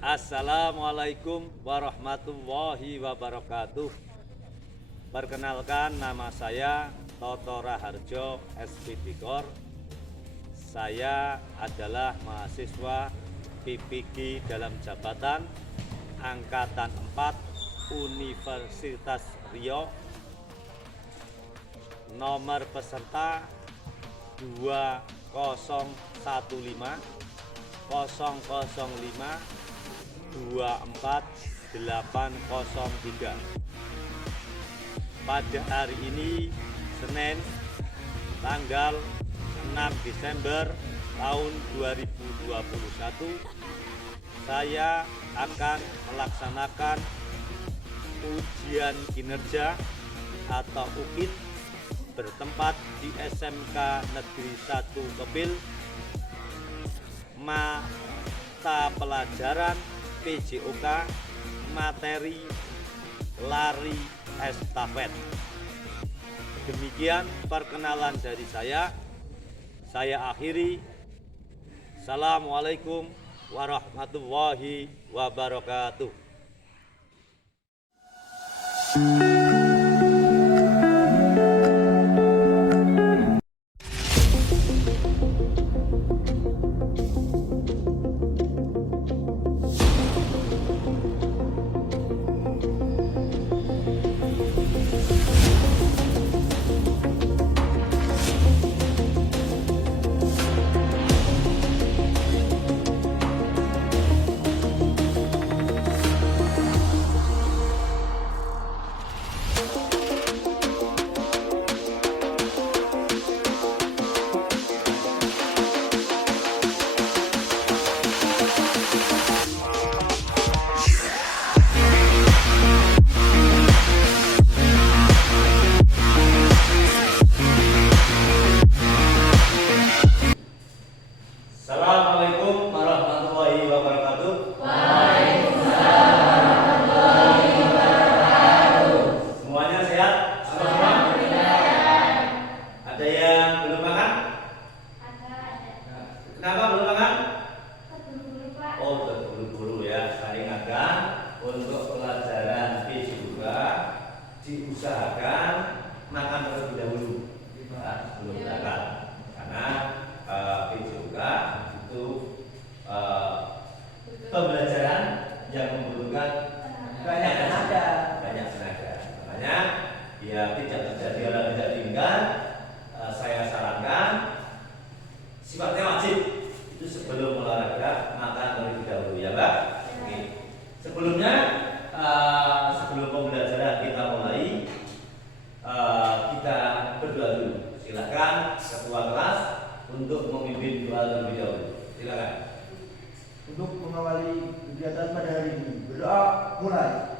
Assalamualaikum warahmatullahi wabarakatuh. Perkenalkan, nama saya Toto Raharjo, SPD Kor. Saya adalah mahasiswa PPG dalam jabatan Angkatan 4 Universitas Riau. Nomor peserta 2015 005 24803. Pada hari ini, Senin, tanggal 6 Desember tahun 2021, saya akan melaksanakan ujian kinerja atau UKIT bertempat di SMK Negeri 1 Kepil, mata pelajaran PJOK, materi lari estafet. Demikian perkenalan dari saya. Saya akhiri. Assalamualaikum warahmatullahi wabarakatuh. Assalamualaikum warahmatullahi wabarakatuh. Waalaikumsalam warahmatullahi wabarakatuh. Semuanya sehat? Alhamdulillah. Ada yang belum makan? Ada. Kenapa belum makan? Terburu-buru, Pak. Oh, terburu-buru ya. Saya ingatkan, untuk pelajaran juga diusahakan makan terlebih dahulu, sebelum berangkat. Karena juga itu pembelajaran yang membutuhkan banyak tenaga. Makanya ya tidak terjadi orang tidak diingat. Saya sarankan sifatnya wajib itu sebelum olahraga makan terlebih dahulu, ya Mbak. Oke. Sebelumnya sebelum pembelajaran kita mulai, kita berdoa dulu. Silakan ketua kelas untuk memimpin doa terlebih dahulu. Silakan. Untuk mengawali kegiatan pada hari ini, berdoa mulai.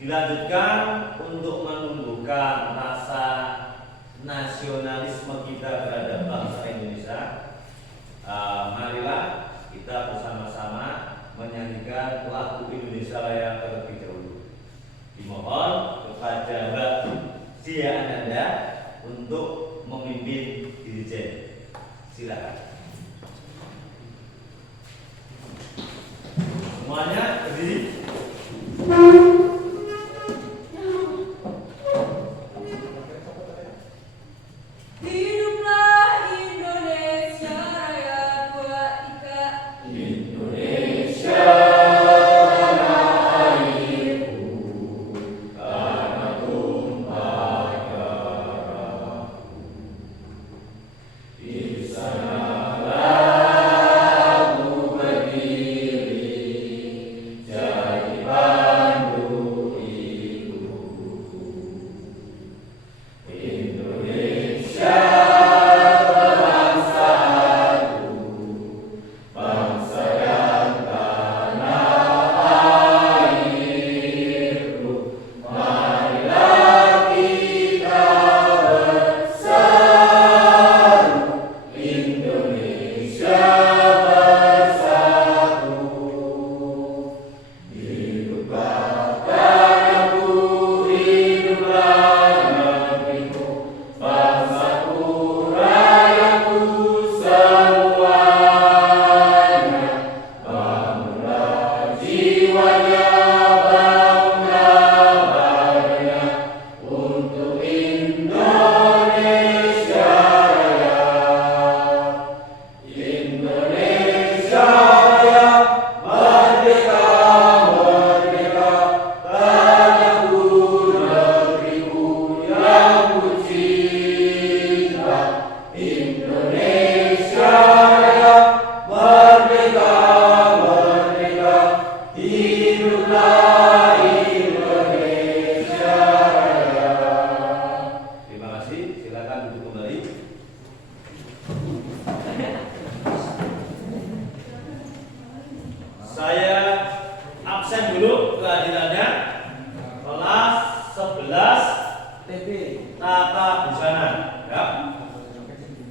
Dilanjutkan untuk menumbuhkan rasa nasionalisme kita terhadap bangsa Indonesia. Marilah kita bersama-sama menyanyikan lagu Indonesia Raya terlebih dahulu. Dimohon kepada Mbak Zia Ananda untuk memimpin dirijen. Silakan. Semuanya berdiri. Hiduplah Indonesia Raya.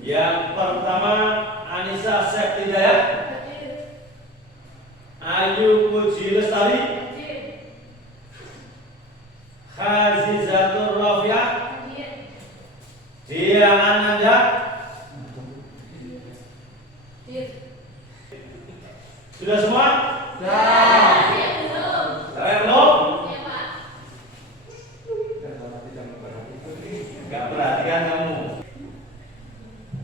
Yang pertama Anissa Septidaya, Ayu Puji Lestari, Khazizatur Rafiah, Dia Ananda. Sudah semua? Saya belum? Gak perhatikan kamu.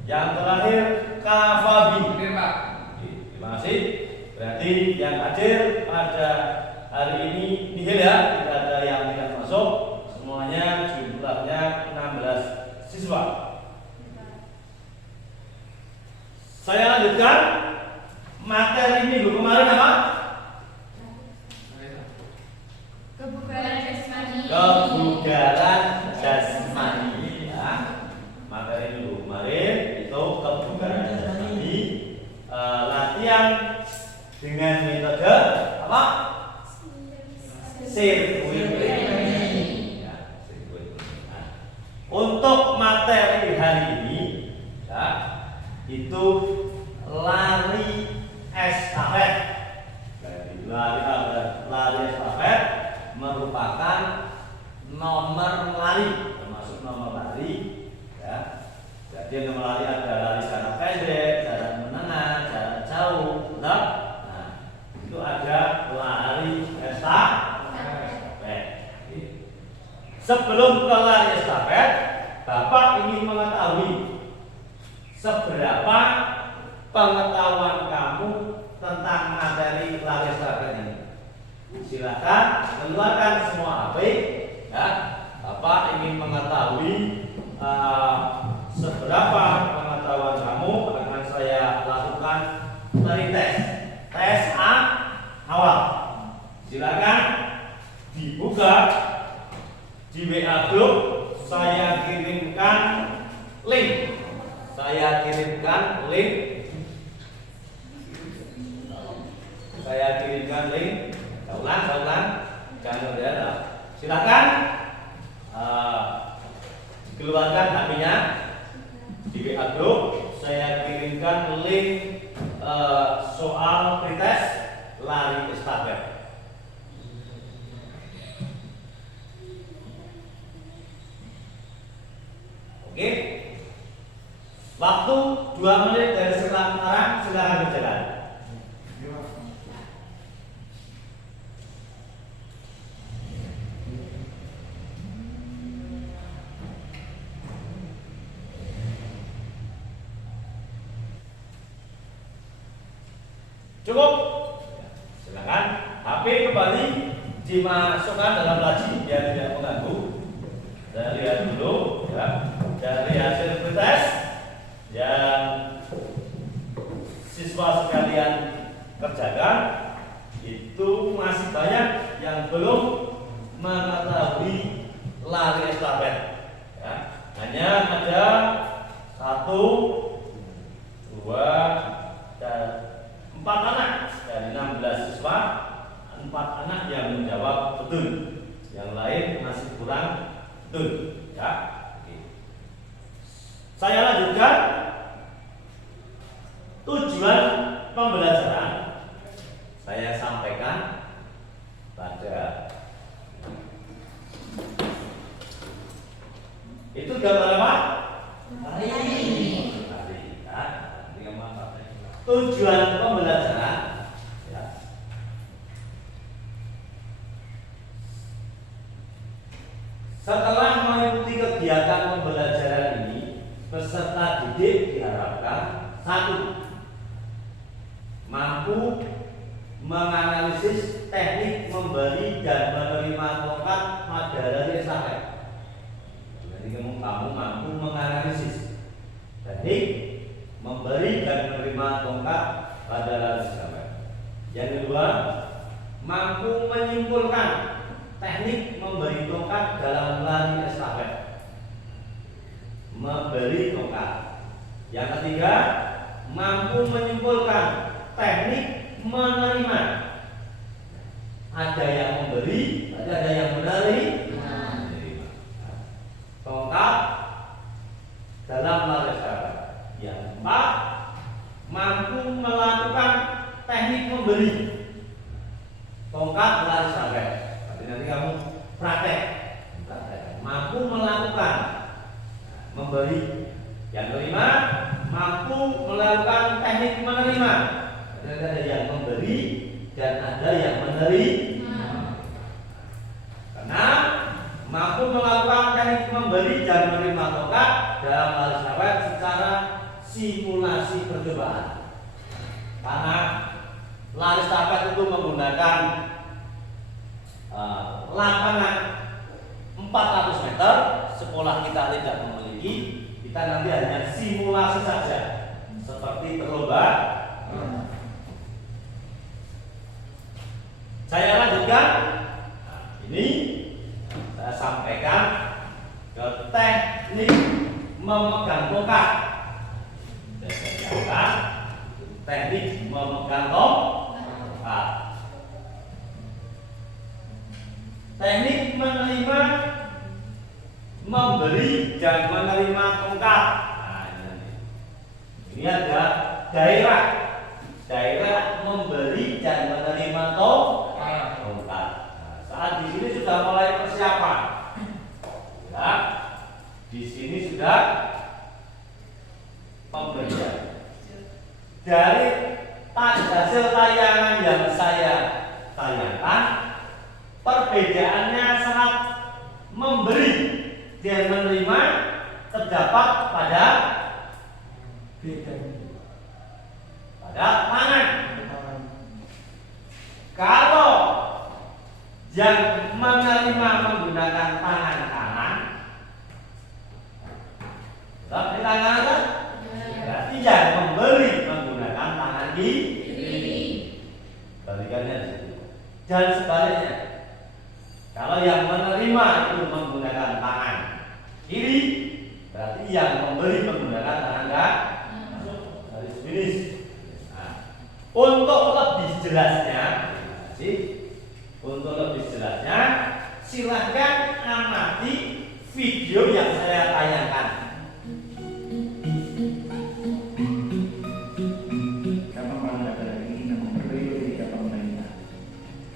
Yang terakhir Kafabi. Terima kasih. Berarti yang hadir pada hari ini nihil ya, tidak ada yang tidak masuk. Semuanya jumlahnya 16 siswa. Saya lanjutkan materi minggu kemarin apa? Kebugaran jasmani ya. Materi minggu kemarin itu kebugaran jasmani. Latihan dengan metode apa? Sirkuit training. Ya, sirkuit training. Nah, untuk materi hari ini ya, itu lari estafet. Lari estafet merupakan nomor lari, termasuk nomor lari ya. Jadi nomor lari ada lari jarak pendek, jarak menengah, jarak jauh, betul? Nah, itu ada lari estafet. Sebelum ke lari estafet, Bapak ingin mengetahui seberapa pengetahuan kamu tentang materi lari estafet ini. Silakan keluarkan semua HP ya. Bapak ingin mengetahui seberapa pengetahuan kamu akan saya lakukan dari tes awal. Silakan dibuka di WA grup, saya kirimkan link. Saya kirimkan link. Ulang. Jangan lupa. Silakan keluarkan HP-nya di WA grup. Saya kirimkan link soal pretest lari estafet. Oke. Waktu 2 menit dari sekarang, silakan berjalan. Cukup? Silakan. HP kembali dimasukkan dalam laci biar tidak mengganggu. Saya lihat dulu ya. Dari hasil pretest yang siswa sekalian kerjakan itu masih banyak yang belum mengetahui lari estafet ya. Hanya ada 1, 2, dan 4 anak dari 16 siswa, 4 anak yang menjawab betul, yang lain masih kurang betul ya. Saya lanjutkan tujuan pembelajaran. Saya sampaikan pada itu gambar apa? Hari. Tujuan pembelajaran ya. Setelah mengikuti kegiatan pembelajaran ini, peserta didik diharapkan 1. Mampu menganalisis teknik memberi dan menerima tongkat pada lari estafet. Jadi kamu mampu menganalisis teknik memberi dan menerima tongkat pada lari estafet. Yang kedua, mampu menyimpulkan teknik memberi tongkat dalam lari estafet. Memberi tongkat. Yang ketiga, mampu menyimpulkan teknik menerima. Ada yang memberi, ada yang menerima. Tongkat dalam lari estafet. memberi tongkat lari estafet. Berarti nanti kamu praktek. Mampu melakukan memberi. Yang kelima, mampu melakukan teknik menerima. Ada yang memberi dan ada yang menerima. Karena mampu melakukan teknik memberi dan menerima tongkat dalam lari estafet secara simulasi percobaan. Karena lari estafet itu menggunakan lapangan 400 meter, sekolah kita tidak memiliki, kita nanti hanya simulasi saja seperti perlomba. Saya lanjutkan. Ini saya sampaikan ke teknik memegang tongkat. Teknik memegang tongkat. Teknik menerima, memberi dan menerima tongkat. Nah, ini ada daerah memberi dan menerima tongkat. Nah, saat di sini sudah mulai persiapan. Ya, di sini sudah pemberian. Dari hasil tayangan yang saya tayangkan, perbedaannya sangat memberi dan menerima terdapat pada tangan. Kalau yang menerima menggunakan tangan kanan, tapi tangan apa? Berarti yang memberi menggunakan tangan kiri. Balikannya di situ. Dan sebaliknya, kalau yang menerima itu menggunakan tangan kiri, berarti yang memberi menggunakan tangan kanan. Garis finish. Nah, untuk lebih jelasnya, silahkan amati video yang saya tayangkan. Cabang olahraga ini memang berbeda dari cabang lainnya.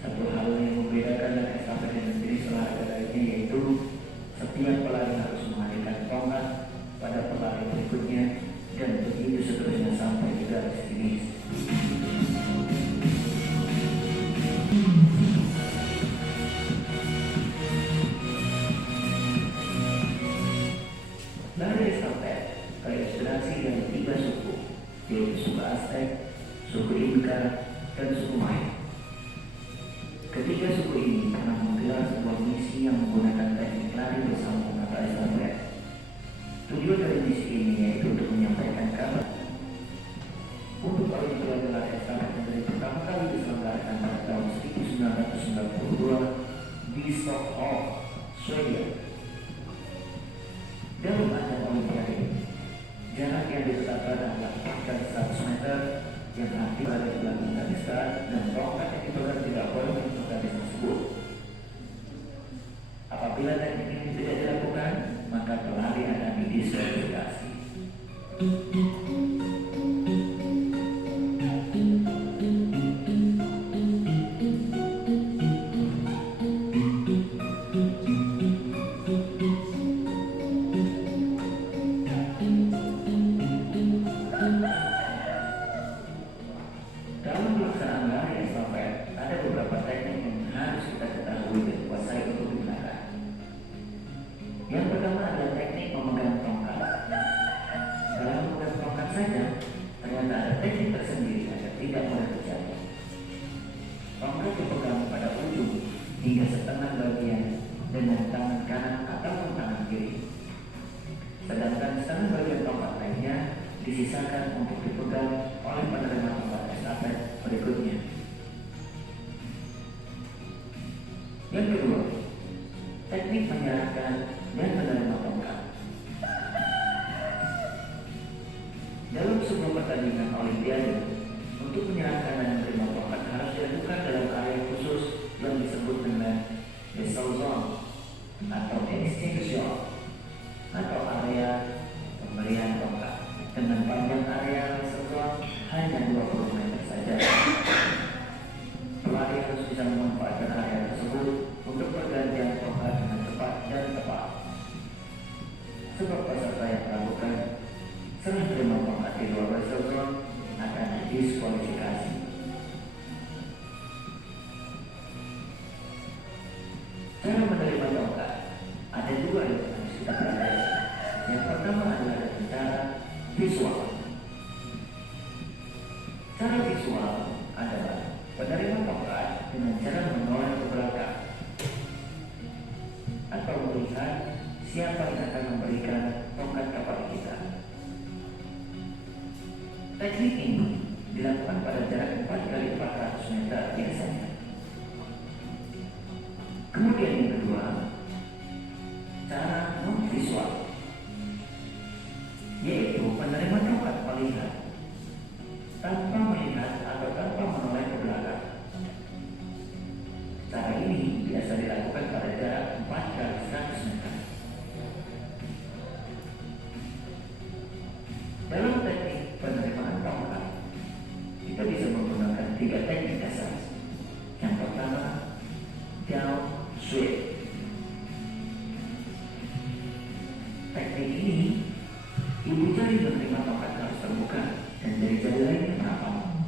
Satu hal yang membedakan dari estafet dan jenis olahraga lainnya yaitu setiap pelari harus mengalihkan tongkat pada pelari berikutnya dan begitu seterusnya sampai di garis finish. Lari estafet terinspirasi dari 3 suku, yaitu suku Aztec, suku Inca, dan suku Maya. Ketiga suku ini pernah menggelar sebuah misi yang menggunakan teknik lari bersama menggunakan estafet. Tujuan dari misi ini yaitu untuk menyampaikan kabar. Untuk Olimpiade lari estafet yang pertama kali diselenggarakan pada tahun 1992 di Stockholm, Swedia. Dalam ajang Olimpiade ini, jarak yang ditetapkan adalah 100 meter yang nanti berada di belakang garis start dan tongkat yang dipegang tidak boleh menyentuh garis tersebut. Apabila teknik ini tidak dilakukan, maka pelari akan didiskualifikasi. Dalam pelaksanaan lari estafet, ada beberapa teknik yang harus kita ketahui dan kuasai untuk digunakan. Yang pertama adalah teknik memegang tongkat. Dalam memegang tongkat saja, ternyata ada teknik tersendiri agar tidak mudah terjatuh. Tongkat dipegang pada ujung hingga setengah bagian dengan tangan kanan ataupun tangan kiri. Sedangkan setengah bagian tongkat lainnya disisakan untuk dipegang oleh penerima tongkat estafet berikutnya. Yang kedua, teknik menyerahkan dan menerima tongkat. Dalam sebuah pertandingan Olimpiade, untuk menyerahkan dan menerima tongkat harus dilakukan dalam area khusus yang disebut dengan vessel zone atau exchange zone atau area pemberian tongkat dengan panjang area vessel zone hanya 20 meter saja. visual. Cara visual adalah penerima tongkat dengan cara menoleh ke belakang atau melihat siapa yang akan memberikan tongkat kepada kita. Teknik ini dilakukan pada jarak 4 kali 400 meter biasanya. Kemudian yang kedua, cara non-visual, yaitu penerima tongkat melihat tanpa melihat atau tanpa menoleh ke belakang. Cara ini biasa dilakukan pada jarak 4 kali 100 meter. Dalam teknik penerimaan tongkat, kita bisa menggunakan 3 teknik dasar. Yang pertama, down sweep. Teknik ini, ibu jari menerima tongkat harus terbuka dan jari-jari lainnya merapat.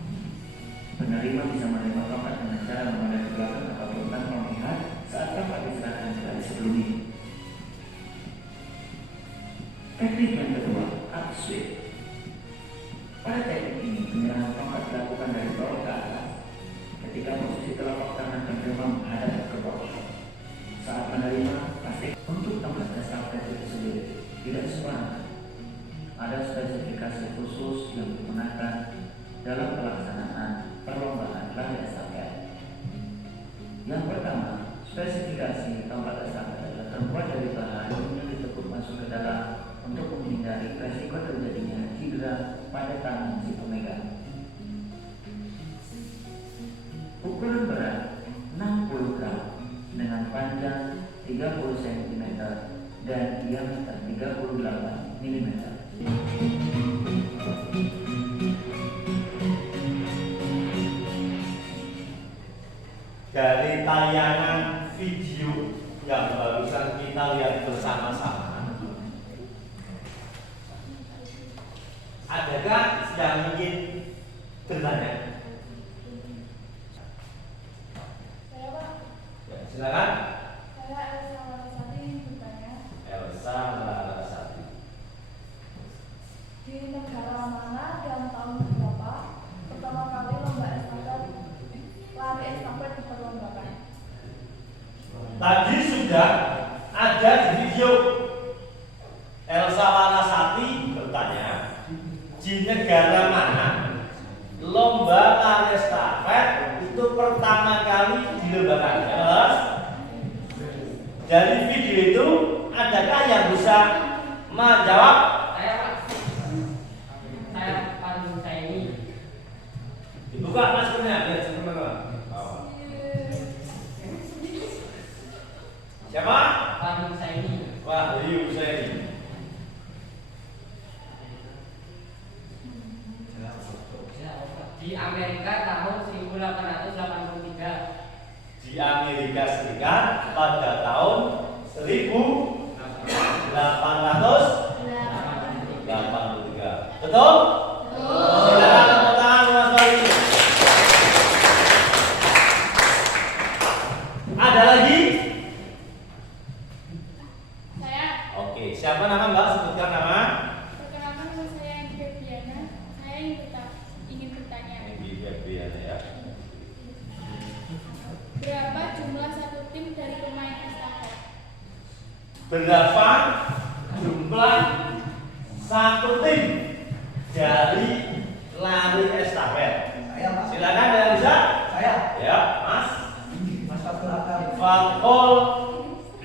Penerima bisa menerima tongkat dengan cara menoleh ke belakang ataupun tanpa melihat saat tongkat diserahkan ke jari sebelumnya. Teknik yang kedua, up sweep. Pada teknik ini, penyerahan tongkat dilakukan dari bawah ke atas ketika posisi telapak tangan penerima menghadap ke bawah. Saat menerima, pasti untuk tongkat estafet itu sendiri tidak sembarangan. Ada spesifikasi khusus yang digunakan dalam pelaksanaan perlombaan lari estafet. Yang pertama, spesifikasi tongkat estafet adalah terbuat dari bahan yang ditekuk masuk ke dalam untuk menghindari resiko terjadinya cedera pada tangan si pemegang. Ukuran berat 60 gram dengan panjang 30 cm dan diameter 38 mm. Dari tayangan video yang barusan kita lihat bersama-sama, adakah yang ingin bertanya? Saya Pak. Ya, silakan. Saya Elsa Larasati ingin bertanya. Elsa Larasati. Di negara mana dan tahun berapa pertama kali lomba estafet lari estafet diperlombakan? Tadi sudah ada di video. Elsa Larasati bertanya, di negara mana lomba lari estafet itu pertama kali dilombakan? Jelas? Dari video itu, adakah yang bisa menjawab? Saya Pak. Saya Pandu Saini. Dibuka maskernya biar teman-teman. Siapa? Pandu Saini. Wahyu Saini. Di Amerika tahun 1883. Di Amerika Serikat pada tahun 1883. Betul? Silakan tepuk tangan Mas Wahyu. Ada lagi? Saya. Oke, siapa nama Mbak? Sebutkan nama. Perkenalkan saya Indi Febriana. Saya ingin bertanya. Indi Febriana ya. Berapa jumlah satu tim dari pemain estafet? Berapa jumlah satu tim dari lari estafet? Saya Pak. Silakan dari bisa. Saya. Ya, Mas. Mas Fatul Akam. Fatul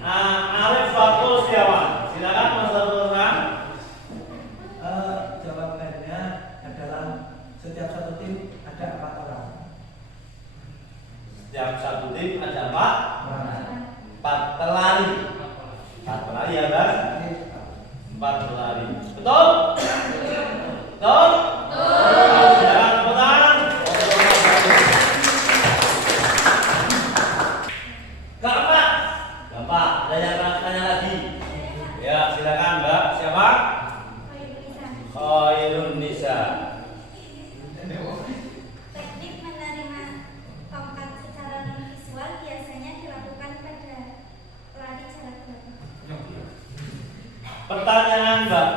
Arif Fatul Setiawan. Silakan Mas Fatul Akam. Jawabannya adalah setiap satu tim ada 4 orang. Setiap satu tim ada 4 pelari. 4 pelari ya, Mas? 4 pelari. Betul? Betul? Silakan tepuk tangan. Keempat. Gampang. Ada yang tanya lagi? Ya, silakan Mbak. Siapa? Khairun Nisa. Teknik menerima tongkat secara non-visual biasanya dilakukan pada lari jarak berapa? Pertanyaan Mbak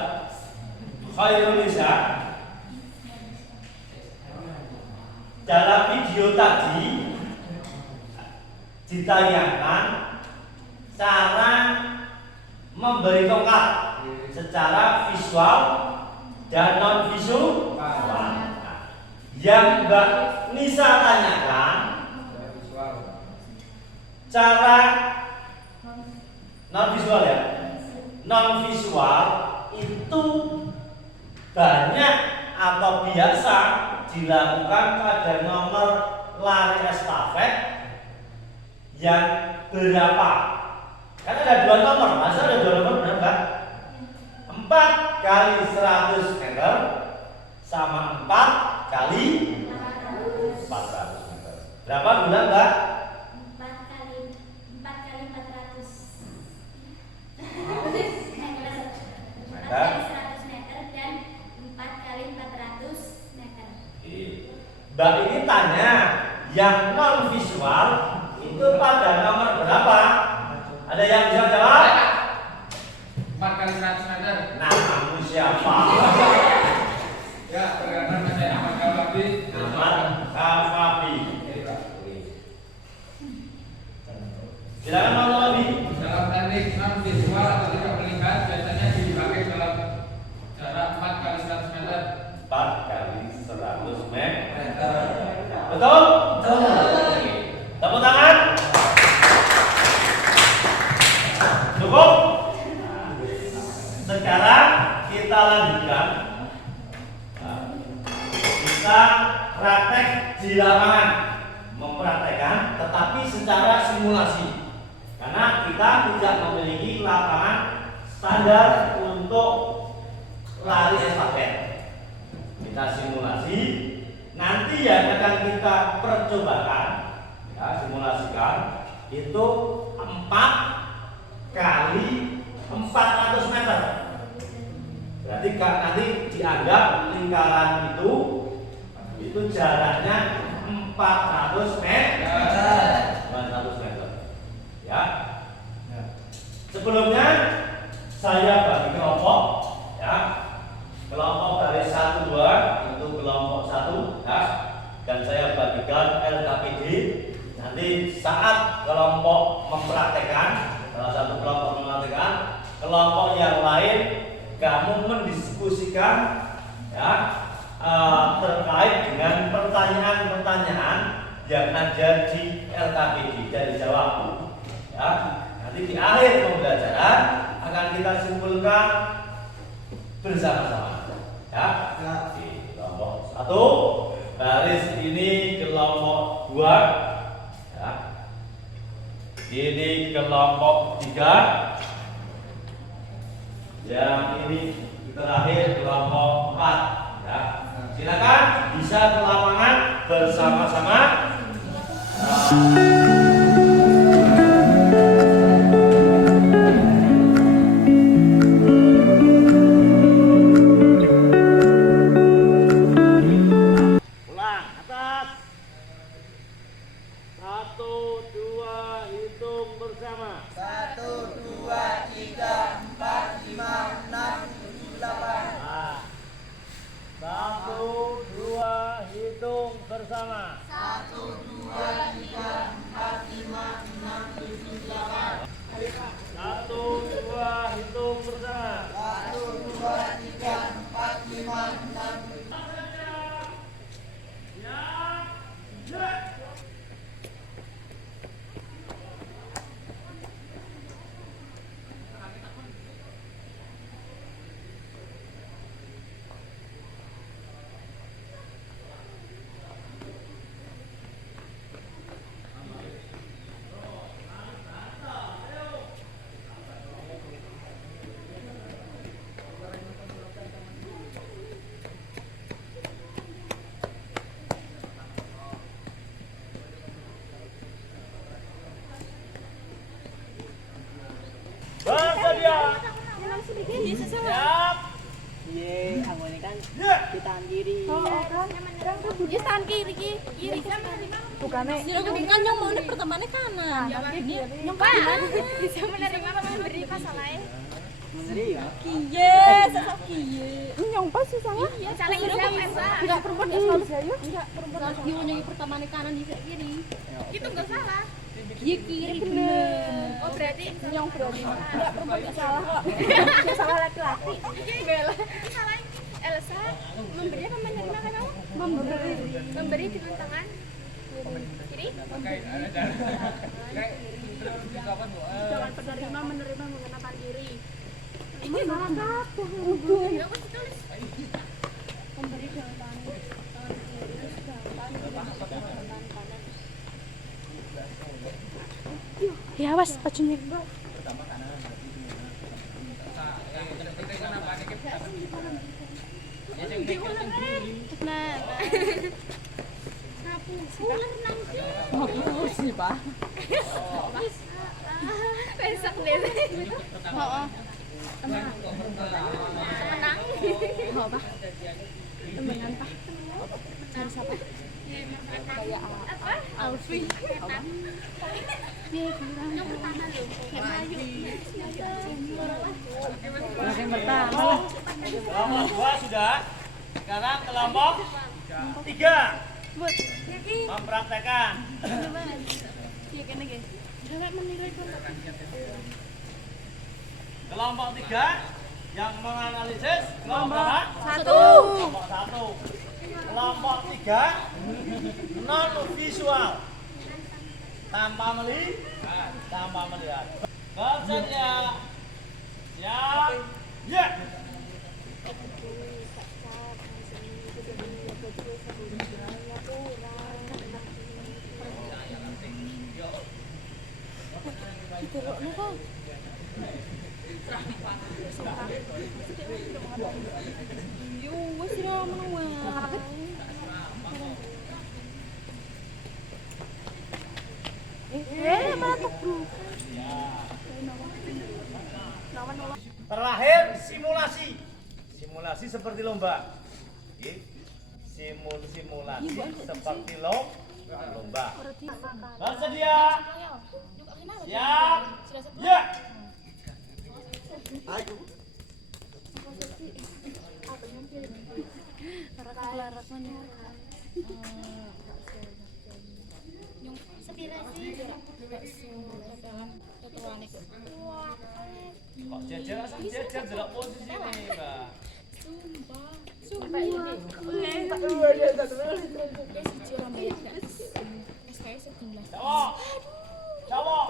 Indonesia dalam video tadi ditayangkan cara memberi tongkat secara visual dan non visual. Yang Mbak Nisa tanyakan cara non visual ya. Non visual itu banyak atau biasa dilakukan pada nomor lari estafet yang berapa? Kan ada 2 nomor, masa ada 2 nomor berapa? 4 kali 100 meter sama 4 kali 400 meter. Berapa bulan Mbak? 4 kali 400 100 meter dan 4 kali 400 meter. Mbak ini tanya yang non visual itu pada nomor berapa? Ada yang bisa jawab? 4 kali 100 meter. Nah, kamu siapa? Ya, perkenalkan saya Ahmad Kafabi. Ahmad Kafabi. Silakan Mas Kafabi. Dalam teknik non visual atau tidak melihat biasanya dipakai dalam jarak 4 kali 100 meter. 4 kali 100 meter. Betul? Betul. Tepuk tangan. Cukup? Sekarang kita lanjutkan. Kita praktek di lapangan, mempraktekkan tetapi secara simulasi. Karena kita tidak memiliki lapangan standar untuk lari estafet. Kita simulasi. Nanti yang akan kita percobakan, ya, simulasikan itu 4 kali 400 meter. Berarti nanti dianggap lingkaran itu jaraknya 400 meter. 400 meter. Ya. Sebelumnya saya bagi kelompok, ya. Kelompok dari 1 2 itu kelompok 1, ya. Dan saya bagikan LKPD. Nanti saat kelompok mempraktekkan, salah satu kelompok mempraktekkan, kelompok yang lain kamu mendiskusikan, ya, terkait dengan pertanyaan-pertanyaan yang ada di LKPD dan dijawab. Ya, nanti di akhir pembelajaran akan kita simpulkan bersama-sama. Ya, di kelompok 1, baris ini kelompok 2, ya. Ini kelompok 3. Yang ini terakhir kelompok 4, ya. Silakan bisa ke lapangan bersama-sama. Ulang, atas. 1 2 hitung bersama. 1, 2, 3, 4, 5, 6, 7, 8. 1 2 hitung bersama. 1, 2, 3, 4, 5, 6, 7, 8. 1 2 hitung bersama. 1, 2, 3, 4, 5, 6, 7. Bersedia. Siap. Iya, anggone kan Ya. ditahan kiri. Ya tangan kiri kiri. Bukannya Bukan yang mau pertamanya kanan. nyumpaan bisa menerima apa memberi masalahnya. Nyong pas sih salah. Iya, salah ngirim Elsa. Enggak perempuan enggak selalu saya. Enggak, perempuan yang pertama nih kanan di kiri. Itu enggak salah. Iya kiri bener. Oh, berarti Nyong berarti. Enggak perempuan enggak salah kok. Yang salah laki-laki. Bella. Salah Elsa. Memberi apa menerima kan kamu? Memberi dengan tangan kiri. Jangan penerima menerima mengenakan diri. Ini salah apa? Ya, aku tulis. Memberi dengan tangan kiri, sedangkan tangan kanan. Ya was, bajunya. Nah, ngapu sih pak. Pesak deh. Oh, Menang. oh pak. Temenan pak. Cari siapa? Kayak Apa? Alfi. Yang pertama loh. Yang pertama. Kelompok 2 sudah. Sekarang kelompok 3 Buat. mempraktekkan. Iya kene ge. Jangan menilai kelompok. Kelompok 3 yang menganalisis kelompok berapa? 1. Kelompok 1. Kelompok 3 non visual. Tanpa melihat. Bersedia. Siap. Ya. Terakhir simulasi. Simulasi seperti lomba. Oke. Simulasi seperti lomba. Bersedia? Siap. Ya. Kok jajar jelek posisi ini, Mbak. Cowok. Cowok.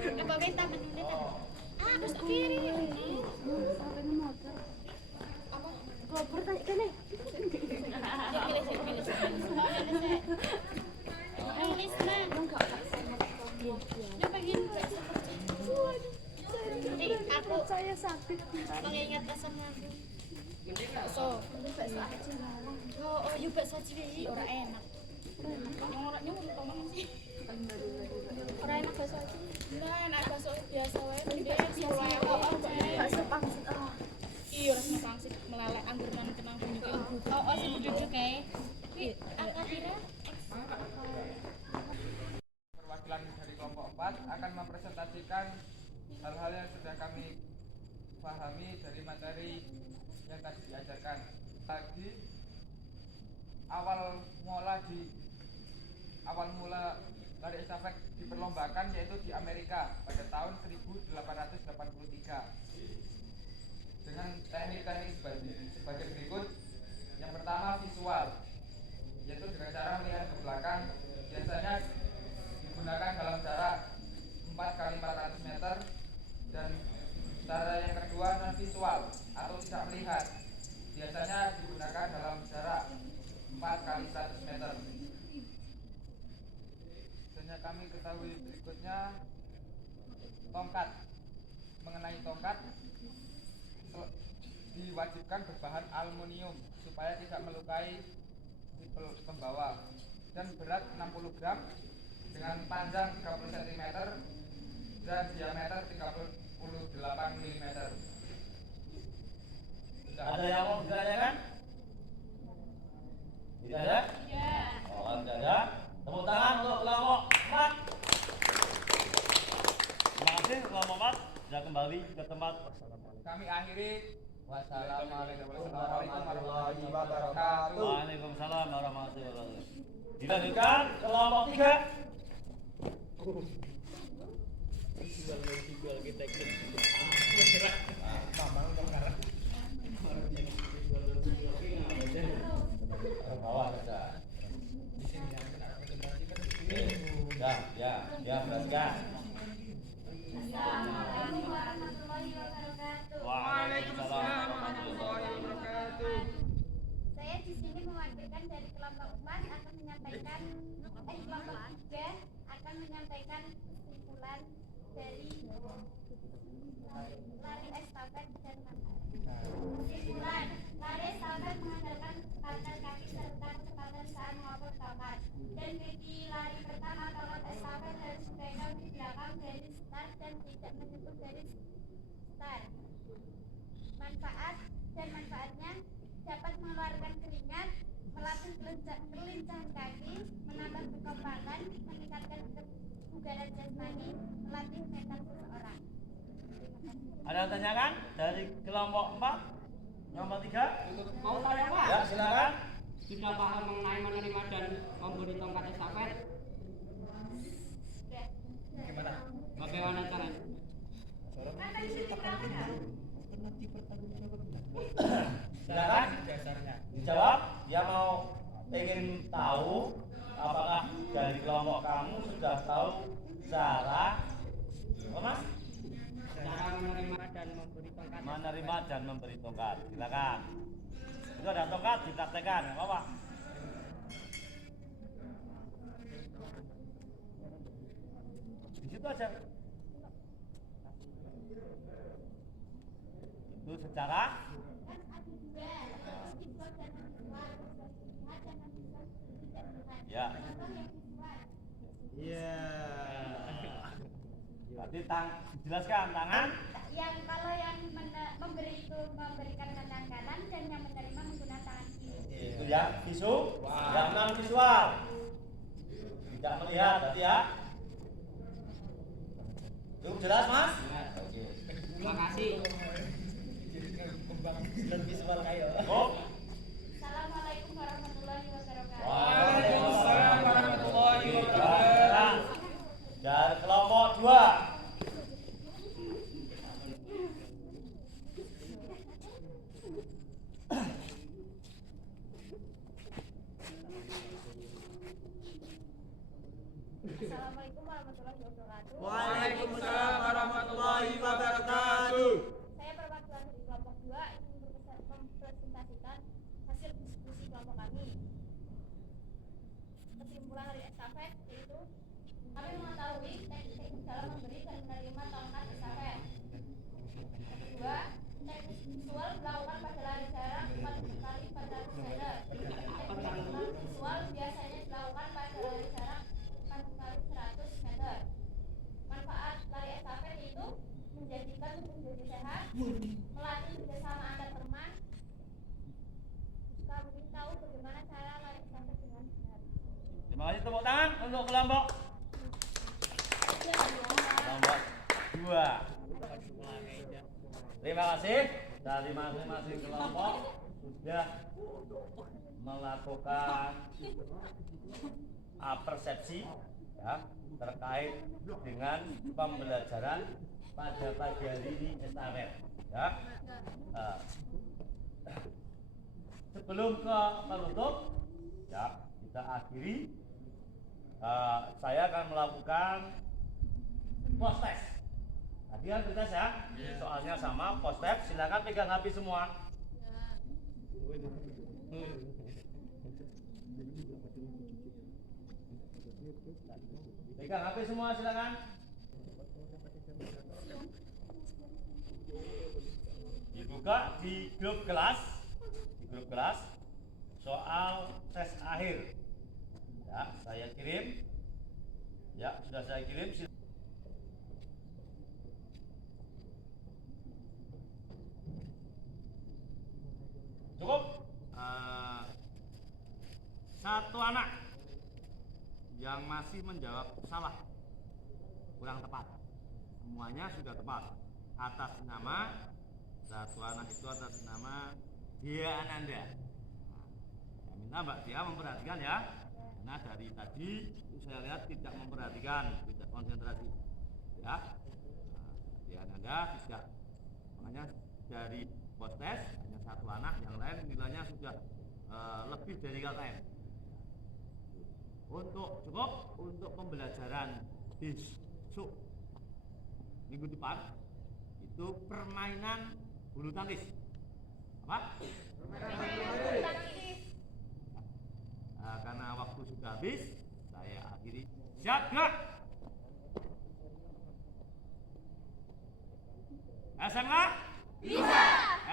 Apa kita menunda? Terus kiri. Koper tadi kene. Saya sakit. Mengingat pesan aku. Bakso. Oh, yuk bakso aja ora enak. Yang orangnya ngomong sih. Ora enak bakso aja. Nah, enak bakso biasa wae. Bakso pangsit. Iya, rasanya pangsit meleleh anggur nang kenang bunjuke. Oh, sing duduk kae. Kuwi aku kira Perwakilan dari kelompok 4 akan mempresentasikan hal-hal yang sudah kami pahami dari materi yang tadi diajarkan. Lagi awal mula lari estafet diperlombakan yaitu di Amerika pada tahun 1883 dengan teknik-teknik sebagai berikut. Yang pertama visual, yaitu dengan cara melihat ke belakang, biasanya digunakan dalam jarak 4x400 meter. Dan cara yang kedua non visual atau tidak melihat, biasanya digunakan dalam jarak 4x100 meter. Dan yang kami ketahui berikutnya tongkat. Mengenai tongkat, diwajibkan berbahan aluminium supaya tidak melukai si pembawa, dan berat 60 gram dengan panjang 30 cm dan diameter 38 mm. Ada yang mau ditanyakan? Tidak ada? Oh, tidak ada. Tepuk tangan untuk kelompok 4. Wassalamualaikum warahmatullahi wabarakatuh. Waalaikumsalam warahmatullahi wabarakatuh. Dilanjutkan kelompok 3. Bawah saja. Ya, perhatikan. Assalamualaikum warahmatullahi wabarakatuh. Waalaikumsalam warahmatullahi wabarakatuh. Saya di sini mewakilkan dari kelompok 4 akan menyampaikan kelompok 3 akan menyampaikan kesimpulan dari lari estafet dan manfaat. Kesimpulan, lari estafet mengandalkan partner kaki serta kecepatan saat maupun tongkat. Dan bagi lari pertama tongkat estafet harus dipegang di belakang dari start dan tidak menyentuh dari start. Manfaatnya dapat mengeluarkan keringat, melatih kelincahan kaki, menambah kekompakan, meningkatkan kebugaran jasmani, melatih mental seseorang. Ada yang tanyakan dari kelompok 4? Kelompok 3? Mau tanya Pak? Ya, silakan. Sudah paham mengenai menerima dan memberi tongkat estafet? Sudah. Bagaimana caranya? Kan tadi sudah diterangkan ya? Silakan dijawab. Dia mau ingin tahu apakah dari kelompok kamu sudah tahu cara apa Mas? Cara menerima dan memberi tongkat. Menerima dan memberi tongkat. Silakan. Itu ada tongkat dipraktekkan, nggak apa-apa. Di situ aja. Itu secara Kan ada dua, visual dan non visual. Lihat dan non visual tidak dengan. ya. Contoh yang visual. Berarti dijelaskan tangan. Yang kalau yang memberi itu memberikan tangan kanan dan yang menerima menggunakan tangan kiri. Itu ya, yang non visual. Tidak melihat berarti ya. Cukup jelas, Mas? Oke. Terima kasih. Oh. Assalamualaikum warahmatullahi wabarakatuh. Waalaikumsalam warahmatullahi wabarakatuh. Dari kelompok 2. Assalamualaikum warahmatullahi wabarakatuh. Waalaikumsalam warahmatullahi wabarakatuh. Saya perwakilan dari kelompok 2 ingin mempresentasikan hasil diskusi kelompok kami. Kesimpulan dari estafet yaitu kami mengetahui teknik dalam memberi dan menerima tongkat estafet. Kedua, teknik visual dilakukan pada lari jarak 40 kali 400 meter. Teknik non visual biasanya dilakukan pada lari jarak 40 kali 100 meter. Manfaat lari estafet itu menjadikan tubuh menjadi sehat, melatih kerjasama antar teman. Kami ingin tahu bagaimana cara lari estafet dengan benar. Terima kasih, tepuk tangan untuk kelompok 2. Terima kasih dari masing-masing kelompok sudah melakukan persepsi ya, terkait dengan pembelajaran pada pagi hari ini estafet ya. Sebelum ke penutup ya, kita akhiri. Saya akan melakukan post test. Tadi kan tes ya, soalnya sama post test. Silakan pegang HP semua. Pegang HP semua, silakan. Dibuka di grup kelas, soal tes akhir. Ya, saya kirim. Ya, sudah saya kirim. Cukup. Satu anak yang masih menjawab salah, kurang tepat. Semuanya sudah tepat. Atas nama Satu anak itu atas nama Dia Ananda. Saya minta Mbak Dia memperhatikan ya. Karena dari tadi saya lihat tidak memperhatikan, tidak konsentrasi. Ya. Dia Ananda bisa. Makanya dari pos tes hanya satu anak, yang lain nilainya sudah lebih dari KKM. Untuk cukup untuk pembelajaran besok minggu depan itu permainan bulu tangkis. Apa? Nah, karena waktu sudah habis, saya akhiri. Siap, gerak. SMK? Bisa.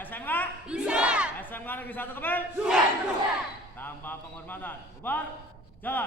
SMK? Bisa. SMK Negeri 1 Kebel? Bisa. Tanpa penghormatan. Bubar. Jalan.